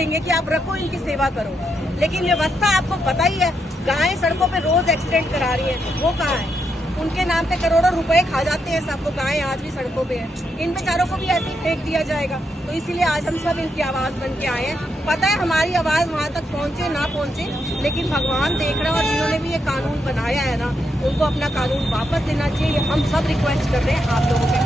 देंगे कि आप रखो, इनकी सेवा करो, लेकिन व्यवस्था आपको पता ही है। गायें सड़कों पे रोज एक्सीडेंट करा रही है, वो कहाँ है? उनके नाम पे करोड़ों रुपए खा जाते हैं सबको, गायें आज भी सड़कों पे है। इन बेचारों को भी ऐसे ही फेंक दिया जाएगा। तो इसीलिए आज हम सब इनकी आवाज बन के आए हैं। पता है हमारी आवाज वहाँ तक पहुँचे ना पहुँचे, लेकिन भगवान देख रहा है, और जिन्होंने भी ये कानून बनाया है ना, उनको अपना कानून वापस देना चाहिए। हम सब रिक्वेस्ट कर रहे हैं आप लोगों के।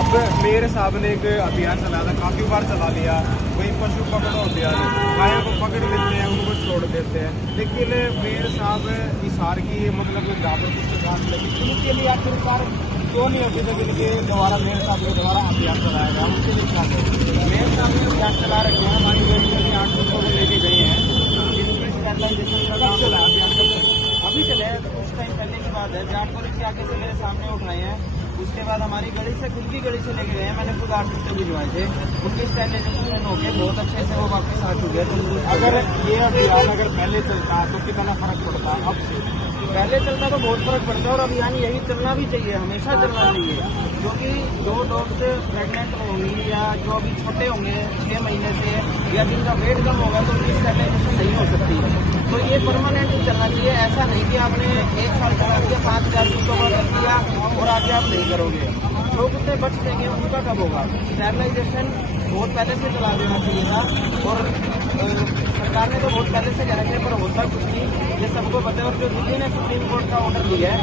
अब मेयर साहब ने एक अभियान चलाया था, काफी बार चला लिया, वही पशु पकड़ो अभियान, गायों को पकड़ लेते हैं, उनको छोड़ देते हैं। लेकिन मेयर साहब हिसार की मतलब जाबर कुछ बात लगी, उनके लिए आखिरकार क्यों नहीं अभी तक इनके दोबारा मेयर साहब के दोबारा अभियान चलाया गया? उनके लिए क्या करें? मेयर साहब ने अभियान चला रखे हैं, हमारी बेटियों ने 8 लोगों को लेके गए हैं, इनकी स्टेबलाइजेशन का काम चला अभियान अभी चले। कुछ टाइम पहले की बात है, जाट कॉलेज के आगे से मेरे सामने उठाए हैं, उसके बाद हमारी गली से खुद की गली से लेके गए हैं, मैंने खुद 8 कुत्ते भिजवाए थे, उनकी स्टेबलाइजेशन होके बहुत अच्छे से वो वापस आ चुके हैं। अगर ये अभियान अगर पहले चलता तो कितना फर्क पड़ता? अब से पहले चलता तो बहुत फर्क पड़ता है, और अभियान यही चलना भी चाहिए, हमेशा चलना चाहिए, क्योंकि जो डॉग्स प्रेग्नेंट होंगी या जो अभी छोटे होंगे 6 महीने से, या जिनका वेट कम होगा तो उनकी स्टेबलाइजेशन नहीं हो सकती है। तो ये परमानेंट चलना चाहिए, ऐसा नहीं कि आपने 1 साल चला दिया, 5000 कुत्तों का कर दिया और आगे आप नहीं करोगे। जो कुत्ते बच देंगे उनका कब होगा? स्टेबलाइजेशन बहुत पहले से चला देना चाहिए था, और सरकार ने तो बहुत पहले से कह रखे, पर होता कुछ नहीं, ये सबको पता है। और जो दिल्ली ने सुप्रीम कोर्ट का ऑर्डर दिया है,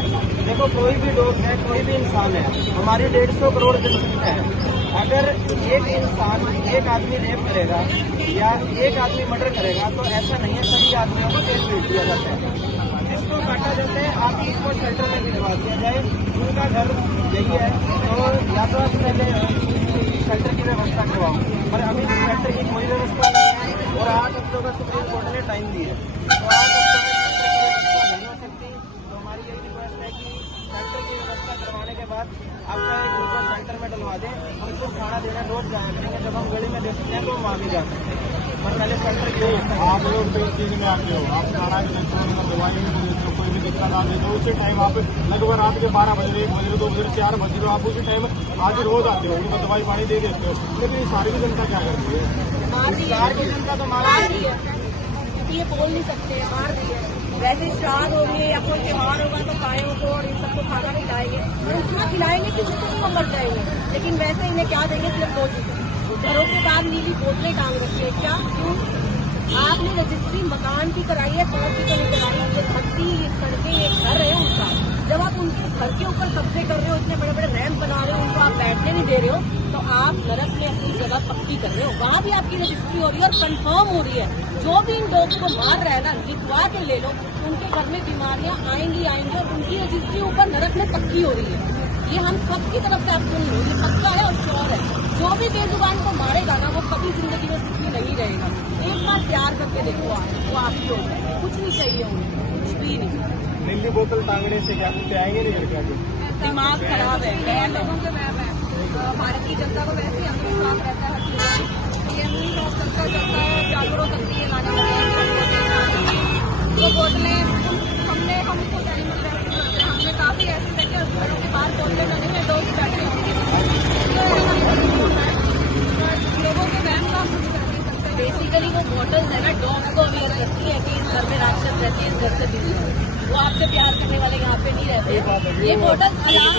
देखो कोई भी डॉग है, कोई भी इंसान है, हमारी 150 करोड़ जनसंख्या है, अगर एक इंसान एक आदमी रेप करेगा या एक आदमी मर्डर करेगा तो ऐसा नहीं है सभी आदमियों को जेल भेज दिया जाता है। जिसको काटा जाता है आप इसको शेल्टर में भिजवा दिया जाए, उनका घर यही है, तो या तो आप पहले शेल्टर की व्यवस्था करवाओ, पर अभी शेल्टर की कोई व्यवस्था नहीं है, और 8 हफ्तों का सुप्रीम कोर्ट ने टाइम दिया है, तो 8 हफ्तों में शेल्टर की व्यवस्था नहीं हो सकती। तो हमारी यही रिक्वेस्ट है कि शेल्टर की व्यवस्था करवाने के बाद आप चाहे उनको शेल्टर में डलवा दें, हमको खाना देना रोज जाया करेंगे, जब हम गली में दे सकते हैं तो हम वहाँ भी जा सकते हैं, पर पहले शेल्टर की आप लोग तो चीज में आते हो, आप खाना भी देते हो, दवाई भी देते हो, कोई भी दिक्कत आ जाए तो उसी टाइम आप लगभग रात के 12 बजे, 1 बजे, 2 बजे, 4 बजे, तो आप उसी टाइम आज रोज आते हो, उनको दवाई पानी दे देते हो। लेकिन सारी की जनता क्या करती है? सारी की जनता तो मार रही है, ये बोल नहीं सकते, मार दी है। वैसे श्राद्ध होंगे या कोई त्योहार होगा तो गायों को और इन सबको खाना खिलाएंगे, और उतना खिलाएंगे कि जिससे वो मर जाएंगे, लेकिन वैसे इन्हें क्या देंगे? सिर्फ 2 चीजें। घरों के बाद नीली बोतलें टांग रखी है। क्या? क्यों? आपने रजिस्ट्री मकान की कराई है, सड़क की तो नहीं कराई। ये धरती, ये सड़कें, ये घर है उनका। जब आप उनके घर के ऊपर कब्जे कर रहे हो, इतने बड़े बड़े रैंप बना रहे हो, उनको आप बैठने नहीं दे रहे हो, तो आप नरक में अपनी जगह पक्की कर रहे हो। वहाँ भी आपकी रजिस्ट्री हो रही है और कंफर्म हो रही है। जो भी इन डॉग्स को मार रहा है ना, लिखवा के ले लो, उनके घर में बीमारियां आएंगी और उनकी रजिस्ट्री ऊपर नरक में पक्की हो रही है। ये हम सबकी तरफ से आप सुन लो, ये पक्का है और श्योर है। जो भी बेजुबान को मारेगा ना, वो कभी जिंदगी में सुखी नहीं रहेगा। एक बार प्यार करके देखो आप, वो आपकी हो जाए, कुछ नहीं चाहिए उन्हें, कुछ भी नहीं। नीली बोतल टांगने से क्या कुछ आएंगे नहीं करके आगे? दिमाग खराब है, लोगों के वहम है। भारत की जनता को वैसे ही अंधविश्वास रहता है, ये चलता है, जानवरों तक भी ये लाने वाले वो बोतलें हमको एनिमल रेस्क्यू करते हैं, हमने काफी ऐसे देखे घरों के बाहर बोतलें लगे हैं, डॉग्स बैठे लोगों के वहम का कुछ कर नहीं सकते। बेसिकली वो बॉटल्स है ना, डॉग्स को अवेयर करती है कि इस घर में राक्षस रहते हैं, इस घर से दूर है। वो आपसे प्यार करने वाले यहाँ पे नहीं रहते। ये बॉटल्स अलार्म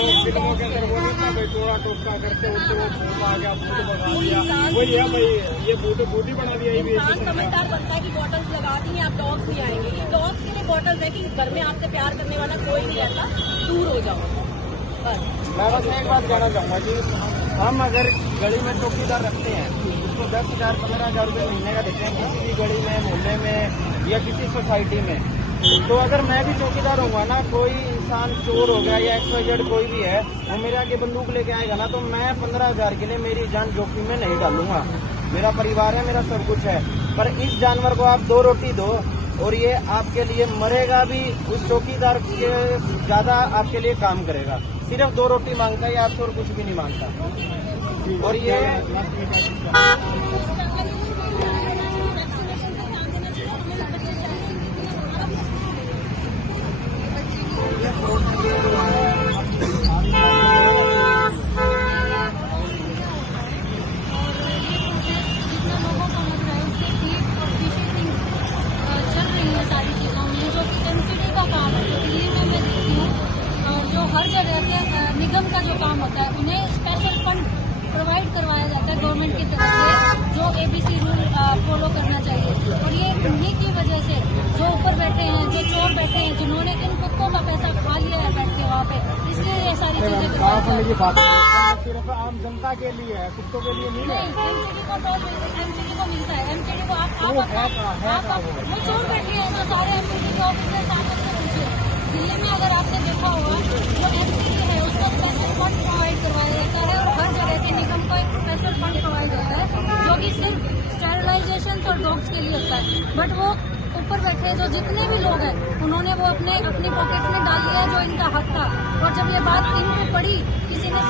वही है भाई, ये बूटी बना दिया। इंसान समझदार बनता है कि बॉटल्स लगा दी हैं, आप डॉग्स नहीं आएंगे। ये डॉग्स के लिए बॉटल्स है कि इस घर में आपसे प्यार करने वाला कोई नहीं रहता, दूर हो जाओ बस। मैं बस एक बात कहना चाहूँगा कि हम अगर गली में चौकीदार रखते हैं, उसको 10,000 15,000 रुपये महीने का देते हैं किसी भी गली में, मोहल्ले में या किसी सोसाइटी में, तो अगर मैं भी चौकीदार होऊंगा ना, कोई इंसान चोर हो गया या XYZ कोई भी है, वो मेरे आगे बंदूक लेके आएगा ना, तो मैं 15,000 के लिए मेरी जान जोखिम में नहीं डालूंगा। मेरा परिवार है, मेरा सब कुछ है, पर इस जानवर को आप 2 रोटी दो और ये आपके लिए मरेगा भी, उस चौकीदार के ज्यादा आपके लिए काम करेगा। सिर्फ 2 रोटी मांगता है, आपसे और कुछ भी नहीं मांगता। और ये बैठे हैं जिन्होंने इन कुत्तों का पैसा खा लिया है बैठ के वहाँ पे, इसलिए ये सारी चीजें क्राउडफंडिंग की बात है, सिर्फ आम जनता के लिए है, कुत्तों के लिए नहीं है। नहीं, एमसीडी को टोल एमसीडी को मिलता है, एमसीडी को आप वो है कहाँ वो चोर बैठे हैं ना सारे एमसीडी के ऑफिसर्स, आप उनसे पूछिए। दिल्ली में अगर आपने देखा होगा जो एमसीडी है उसको स्पेशल फंड प्रोवाइड करवाया जाता है और हर जगह के निगम को एक स्पेशल फंड प्रोवाइड होता है जो कि सिर्फ स्टेरिलाइजेशन और डॉग्स के लिए होता है। बट वो ऊपर बैठे जो जितने भी लोग हैं उन्होंने वो अपनी पॉकेट्स में डाल लिया जो इनका हक था। और जब ये बात इन पे पड़ी किसी ने